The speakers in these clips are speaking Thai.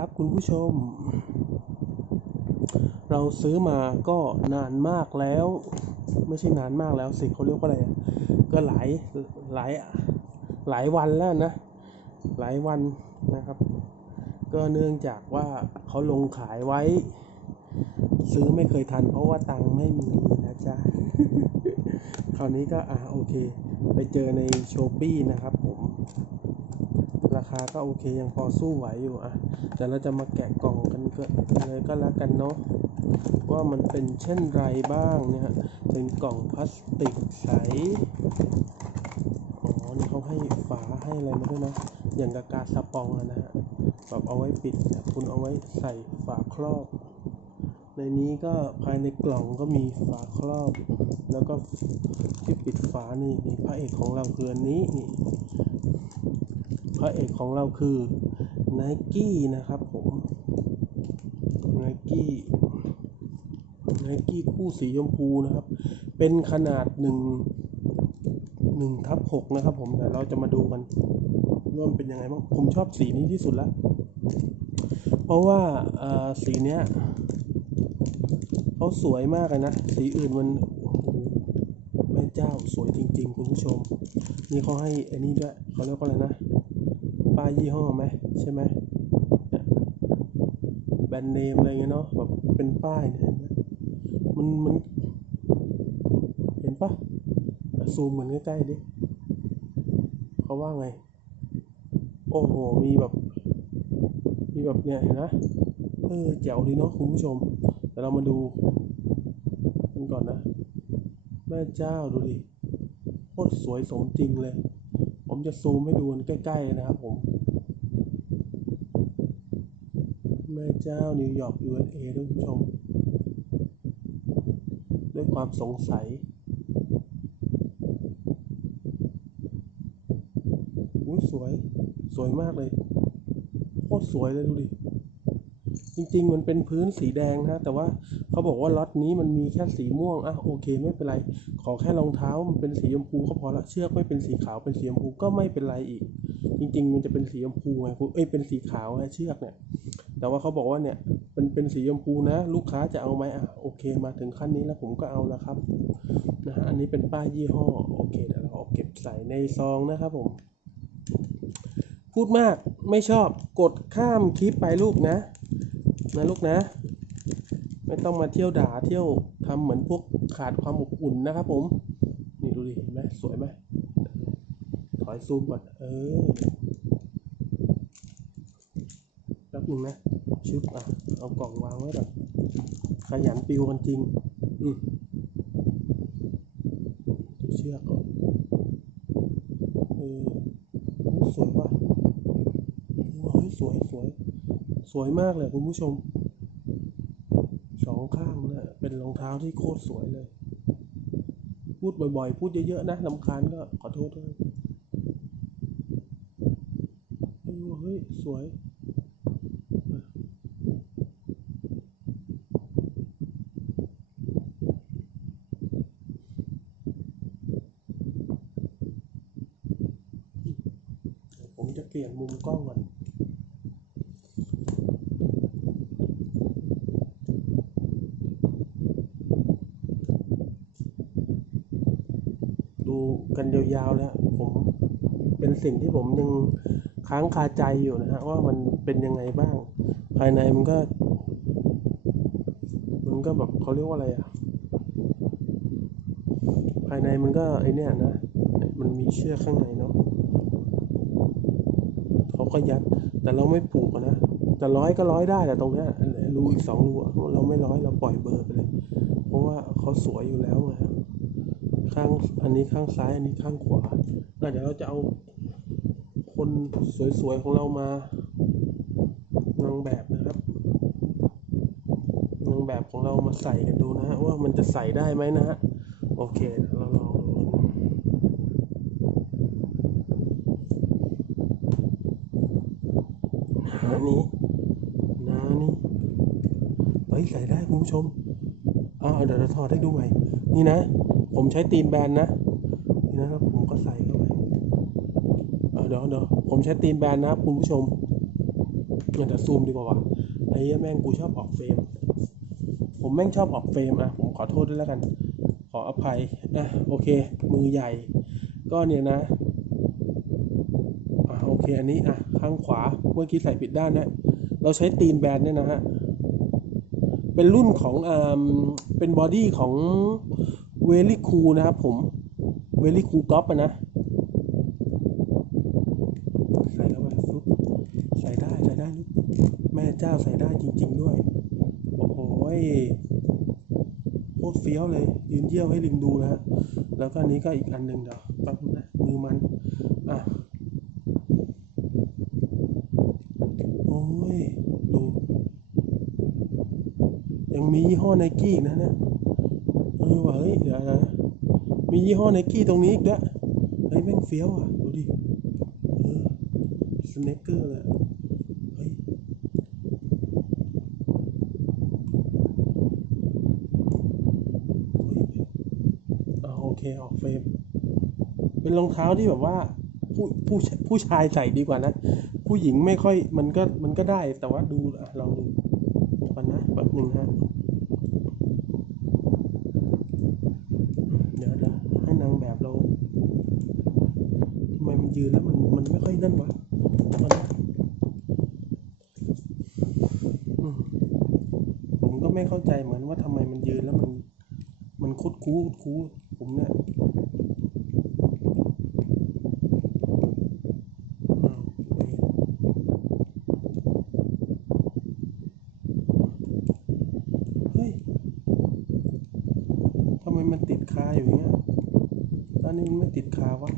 ครับคุณผู้ชม เราซื้อมาก็นานมากแล้ว ไม่ใช่นานมากแล้วสิเขาเรียกว่าอะไรก็หลายหลายหลายวันแล้วนะ หลายวันนะครับ ก็เนื่องจากว่าเขาลงขายไว้ ซื้อไม่เคยทัน เพราะว่าตังค์ไม่มีนะจ๊ะ คราวนี้ก็อ่าโอเค ไปเจอในโชปี้นะครับ คาก็โอเคยังพอสู้ไหวอยู่อะแต่เราจะมาแกะกล่องกันก็เลยก็แล้วกันเนาะว่ามันเป็นเช่นไรบ้างเนี่ยฮะเป็นกล่องพลาสติกใสอ๋อนี่เขาให้ฝาให้อะไรมาด้วยนะอย่างกากาสปองนะฮะแบบเอาไว้ปิดเนี่ยคุณเอาไว้ใส่ฝาครอบ ในนี้ก็ภายในกล่องก็มีฝาครอบ แล้วก็ที่ปิดฝานี่นี่พระเอกของเราคืออันนี้นี่ ระเอกของเราคือ n i กี้นะครับผม n i กี้ n i กี้คู่สีชมพูนะครับ เป็นขนาดหนึ่งหนึ่งทับหกนะครับผมแต่เราจะมาดูกันว่ามันเป็นยังไงบ้างผมชอบสีนี้ที่สุดละเพราะว่าสีเนี้ยเขาสวยมากเลยนะ สีอื่นมันแม่เจ้าสวยจริง ๆ คุณผู้ชม นี่เขาให้อันนี้ด้วยเขาเรียกว่าอะไรนะ ป้ายยี่ห้อไหมใช่ไหมแบรนด์เนมอะไรเงี้ยเนาะแบบเป็นป้ายเนี่ยมันมัน เห็นปะอะซูมเหมือนใกล้ๆดิเขาว่าไง โอ้โห มีแบบ มีแบบเนี่ยเห็นนะเออแจ๋วดีเนาะคุณผู้ชมแต่เรามาดูกันก่อนนะ แม่เจ้าดูดิโคตรสวยสมจริงเลย ผมจะซูมให้ดูใกล้ๆนะครับผม แม่เจ้านิวยอร์ก USA ท่านผู้ชม ด้วยความสงสัยอุ้ยสวย สวยมากเลย โคตรสวยเลยดูดิ จริงๆ มันเป็นพื้นสีแดงนะ แต่ว่าเขาบอกว่าล็อตนี้มันมีแค่สีม่วงอะโอเค ไม่เป็นไร ขอแค่รองเท้ามันเป็นสีชมพูก็พอละเชือกไม่เป็นสีขาวเป็นสีชมพูก็ไม่เป็นไรอีก จริง ๆ มันจะเป็นสีชมพูไงคุณเอ้ยเป็นสีขาวนะเชือกเนี่ย แต่ว่าเขาบอกว่าเนี่ยเป็นเป็นสีชมพูนะ ลูกค้าจะเอาไหมอะโอเค มาถึงขั้นนี้แล้วผมก็เอาแล้วครับนะฮะอันนี้เป็นป้ายยี่ห้อโอเคเดี๋ยวเราเอาเก็บใส่ในซองนะครับผมพูดมากไม่ชอบกดข้ามคลิปไปลูกนะ นะลูกนะ ไม่ต้องมาเที่ยวด่าเที่ยวทำเหมือนพวกขาดความอบอุ่นนะครับผม นี่ดูดิเห็นไหมสวยไหมถอยซูมก่อนเออแป๊บหนึงนะชึบอะเอากล่องวางไว้ก่อนขยันปิวกันจริง อืมดูเชือกก่อนเออโอ้สวยว่ะเฮ้ยสวยสวย ส วยมากเลยคุณผู้ชม สองข้างนะเป็นรองเท้าที่โคตรสวยเลย พูดบ่อยๆ พูดเยอะๆนะลำคาญก็ขอโทษด้วยเออเฮ้ย สวยผมจะเปลี่ยนมุมกล้องก่อน ดู กันยาวๆแล้วผมเป็นสิ่งที่ผมยังค้างคาใจอยู่นะฮะว่ามันเป็นยังไงบ้าง ภายในมันก็ มันก็แบบเขาเรียกว่าอะไรอะภายในมันก็ไอเนี้ยนะมันมีเชือกข้างในเนาะเขาก็ยัด แต่เราไม่ผูกอะนะจะร้อยก็ร้อยได้แต่ตรงเนี้ยรูอีกสองรูเราไม่ร้อยเราปล่อยเบอร์ไปเลย เพราะว่าเขาสวยอยู่แล้วไงครับ ข้างอันนี้ข้างซ้ายอันนี้ข้างขวาแล้วเดี๋ยวเราจะเอาคนสวยๆของเรามานางแบบนะครับนางแบบของเรามาใส่กันดูนะฮะว่ามันจะใส่ได้ไหมนะฮะโอเคเราลองดูอันนี้นะนี่เฮ้ยใส่ได้คุณผู้ชมอ่าเดี๋ยวเราถอดให้ดูใหม่ นี่นะ ผมใช้ตีนแบนนะนี่นะครับ ผมก็ใส่เข้าไปเออเดี๋ยวเดี๋ยวผมใช้ตีนแบนนะครับคุณผู้ชมเดี๋ยวซูมดีกว่าวะไอ้เฮ้ยแม่งกูชอบออกเฟรม ผมแม่งชอบออกเฟรมอะผมขอโทษด้วยแล้วกัน ขออภัยอะโอเค มือใหญ่ ก็เนี่ยนะอะโอเคอันนี้อะข้างขวาเมื่อกี้ใส่ผิดด้านนะเราใช้ตีนแบนเนี่ยนะฮะเป็นรุ่นของอ่าเป็นบอดี้ของ เวลี่คูนะครับผม เวลี่คูก๊อปอะนะใส่เข้าไปฟึบใส่ได้ใส่ได้ลูกแม่เจ้าใส่ได้จริง ๆ ด้วย โอ้โหโคตรเฟี้ยวเลย ยืนเยี่ยวให้ลิงดูนะฮะแล้วก็อันนี้ก็อีกอันหนึ่งเดี๋ยวแป๊บนะมือมันอะโอ้ยดู ยังมียี่ห้อไนกี้นะเนี่ย เออว่ะเฮ้ยเดี๋ยวนะมียี่ห้อไนกี้ตรงนี้อีกด้วเฮ้ยแม่งเฟี้ยวอะดูดิเออสเนคเกอร์เลยอะเฮ้ยอ่าโอเคออกเฟรมเป็นรองเท้าที่แบบว่าผู้ผู้ผู้ชายใส่ดีกว่านะ ผู้หญิงไม่ค่อยมันก็มันก็ได้แต่ว่าดูลองดูก่อนนะแบบหนึ่งฮะ เดี๋ยวเดี๋ยวให้นางแบบเราทำไมมันยืนแล้วมันมันไม่ค่อยนั่นวะเดี๋ยวก่อนนะอืมผมก็ไม่เข้าใจเหมือนว่าทำไมมันยืนแล้วมัน มัน คุดคู้คุดคู้ผมเนี่ยอ้าวเฮ้ย ทำไมมันติดคาอยู่อย่างเงี้ยแล้วอันนี้มันไม่ติดคาวะ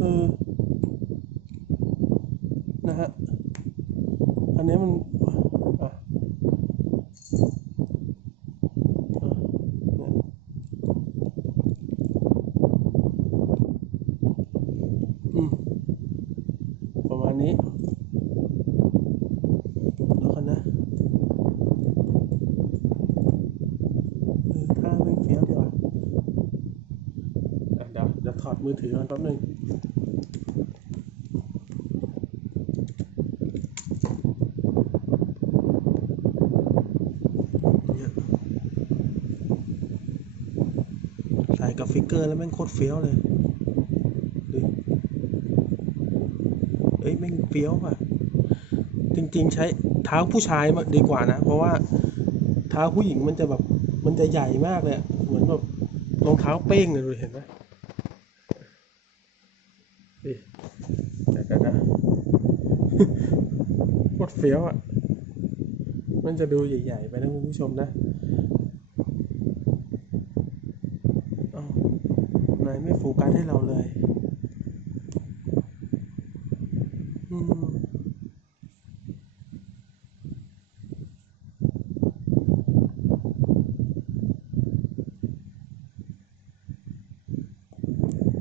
เออ นะฮะ อันนี้มัน อะอะเนี่ยอืม ประมาณนี้แล้วกันนะ เออท่าแม่งเฟี้ยวดีว่ะอะเดี๋ยวเดี๋ยว ถอดมือถือก่อนแป๊บนึงเนี่ยใส่กับฟิกเกอร์แล้วแม่งโคตรเฟี้ยวเลยดูเอ้ยแม่งเฟี้ยวว่ะ จริง ๆ ใช้เท้าผู้ชายมาดีกว่านะ เพราะว่าเท้าผู้หญิงมันจะแบบมันจะใหญ่มากเลยเหมือนแบบรองเท้าเป้งเลยเห็นไหม นี่เดี๋ยวนะโคตรเฟี้ยวอะ มันจะดูใหญ่ ๆ ไปนะคุณผู้ชมนะอ้านายไม่โฟกัสให้เราเลยอืม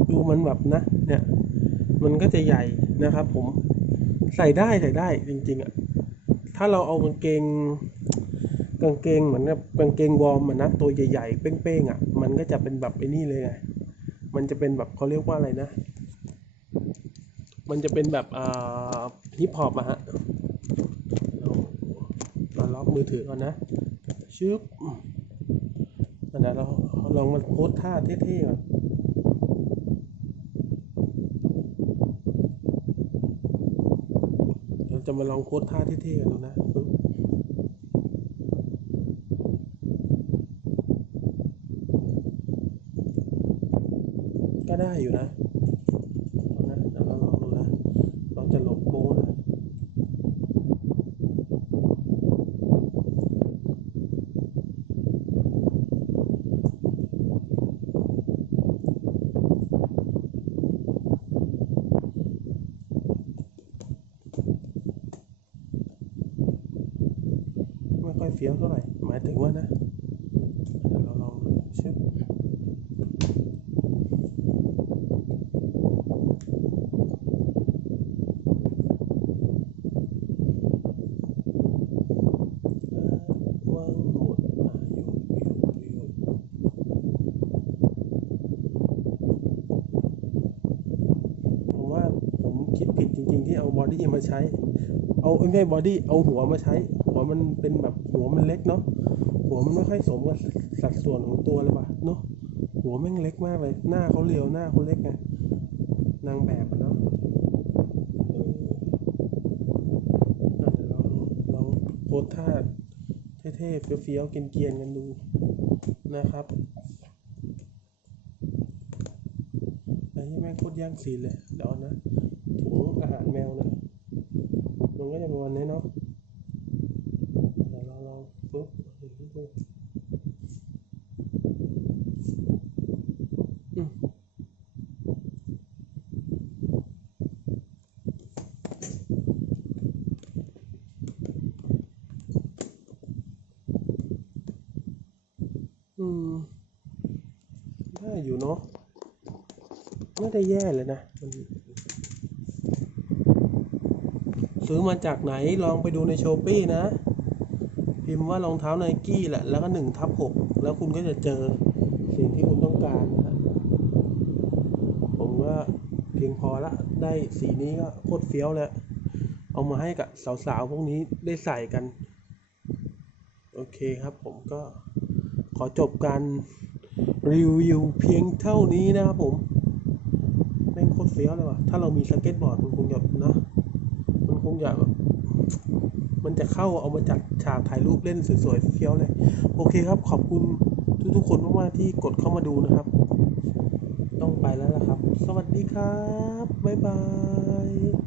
ดูมันแบบนะ เนี่ย มัน ก็จะใหญ่นะครับ ผมใส่ได้ใส่ได้จริงๆอะถ้าเราเอากางเกงกางเกงเหมือนกับกางเกงวอร์มอะนะตัวใหญ่ๆเป้งๆอะ มันก็จะเป็นแบบไอ้นี่เลยไงมันจะเป็นแบบเขาเรียกว่าอะไรนะ มันจะเป็นแบบอ่าฮิปฮอปอะฮะเราเราล็อกมือถือก่อนนะชึบอันนั้นเราลองมาโพสท่าเท่ๆก่อน เดี๋ยว จะมาลองโค้ดท่าเท่ๆกันดูนะปึ๊บก็ได้อยู่นะเอานะเดี๋ยวเราลองดูนะ เราจะหลบโบนะไม่ค่อยเฟี้ยวเท่าไหร่ หมายถึงว่านะ เดี๋ยวเราลองดูชึบวางหดอะยูยูยู่ผมว่าผมคิดผิดจริงๆที่เอาบอดี้มาใช้ เอาไม่ใช่บอดี้ เอาหัวมาใช้ หัวมันเป็นแบบหัวมันเล็กเนาะหัวมันไม่ค่อยสมกับสัดส่วนของตัวเลยว่ะเนาะหัวแม่งเล็กมากเลยหน้าเขาเรียวหน้าเขาเล็กไงนางแบบเนาะเดี๋ยวเราเราโพสท่าเท่ๆเฟี้ยวๆเกียนๆกันดูนะครับไอ้นี่แม่งโคตรย่างซีเลยเดี๋ยวนะถุงอาหารแมวเนี่ยมันก็จะประมาณนี้เนาะเดี๋ยวเราลองปุ๊บอย่างนี้ดูอืมอืมได้อยู่ เนาะไม่ได้แย่เลยนะมันซื้อมาจากไหนลองไปดูในโชปี้นะ พิมพ์ว่ารองเท้าไนกี้แหละ แล้วก็หนึ่งทับหกแล้วคุณก็จะเจอสิ่งที่คุณต้องการนะผมว่าเพียงพอละ ได้สีนี้ก็โคตรเฟี้ยวแล้ว เอามาให้กับสาวๆ พวกนี้ได้ใส่กัน โอเคครับผมก็ขอจบการ รีวิวเพียงเท่านี้นะครับผมแม่งโคตรเฟี้ยวเลยว่ะ ถ้าเรามีสเก็ตบอร์ดมันคงจะนะ มันคงจะแบบมันจะเข้าเอามาจัดฉากถ่ายรูปเล่นสวยๆเฟี้ยวเลย โอเคครับ ขอบคุณทุกๆคนมากๆที่กดเข้ามาดูนะครับ ต้องไปแล้วล่ะครับ สวัสดีครับ บ๊ายบาย